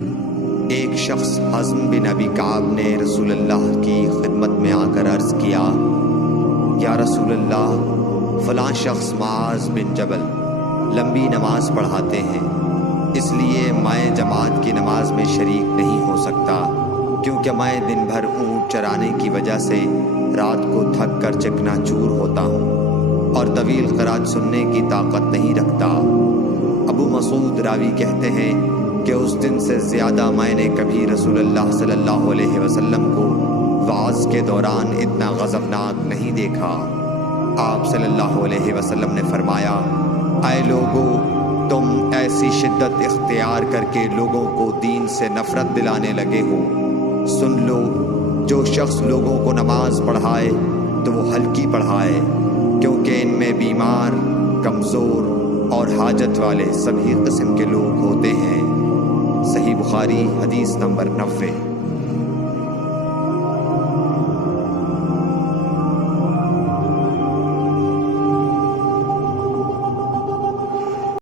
ایک شخص حزم بن ابی کعب نے رسول اللہ کی خدمت میں آ کر عرض کیا، یا رسول اللہ، فلاں شخص معاذ بن جبل لمبی نماز پڑھاتے ہیں، اس لیے میں جماعت کی نماز میں شریک نہیں ہو سکتا، کیونکہ میں دن بھر اونٹ چرانے کی وجہ سے رات کو تھک کر چکنا چور ہوتا ہوں اور طویل قرات سننے کی طاقت نہیں رکھتا۔ ابو مسعود راوی کہتے ہیں کہ اس دن سے زیادہ میں نے کبھی رسول اللہ صلی اللہ علیہ وسلم کو وعظ کے دوران اتنا غضبناک نہیں دیکھا۔ آپ صلی اللہ علیہ وسلم نے فرمایا، اے لوگو، تم ایسی شدت اختیار کر کے لوگوں کو دین سے نفرت دلانے لگے ہو، سن لو، جو شخص لوگوں کو نماز پڑھائے تو وہ ہلکی پڑھائے، کیونکہ ان میں بیمار، کمزور اور حاجت والے سبھی قسم کے لوگ ہوتے ہیں۔ صحیح بخاری حدیث نمبر 90۔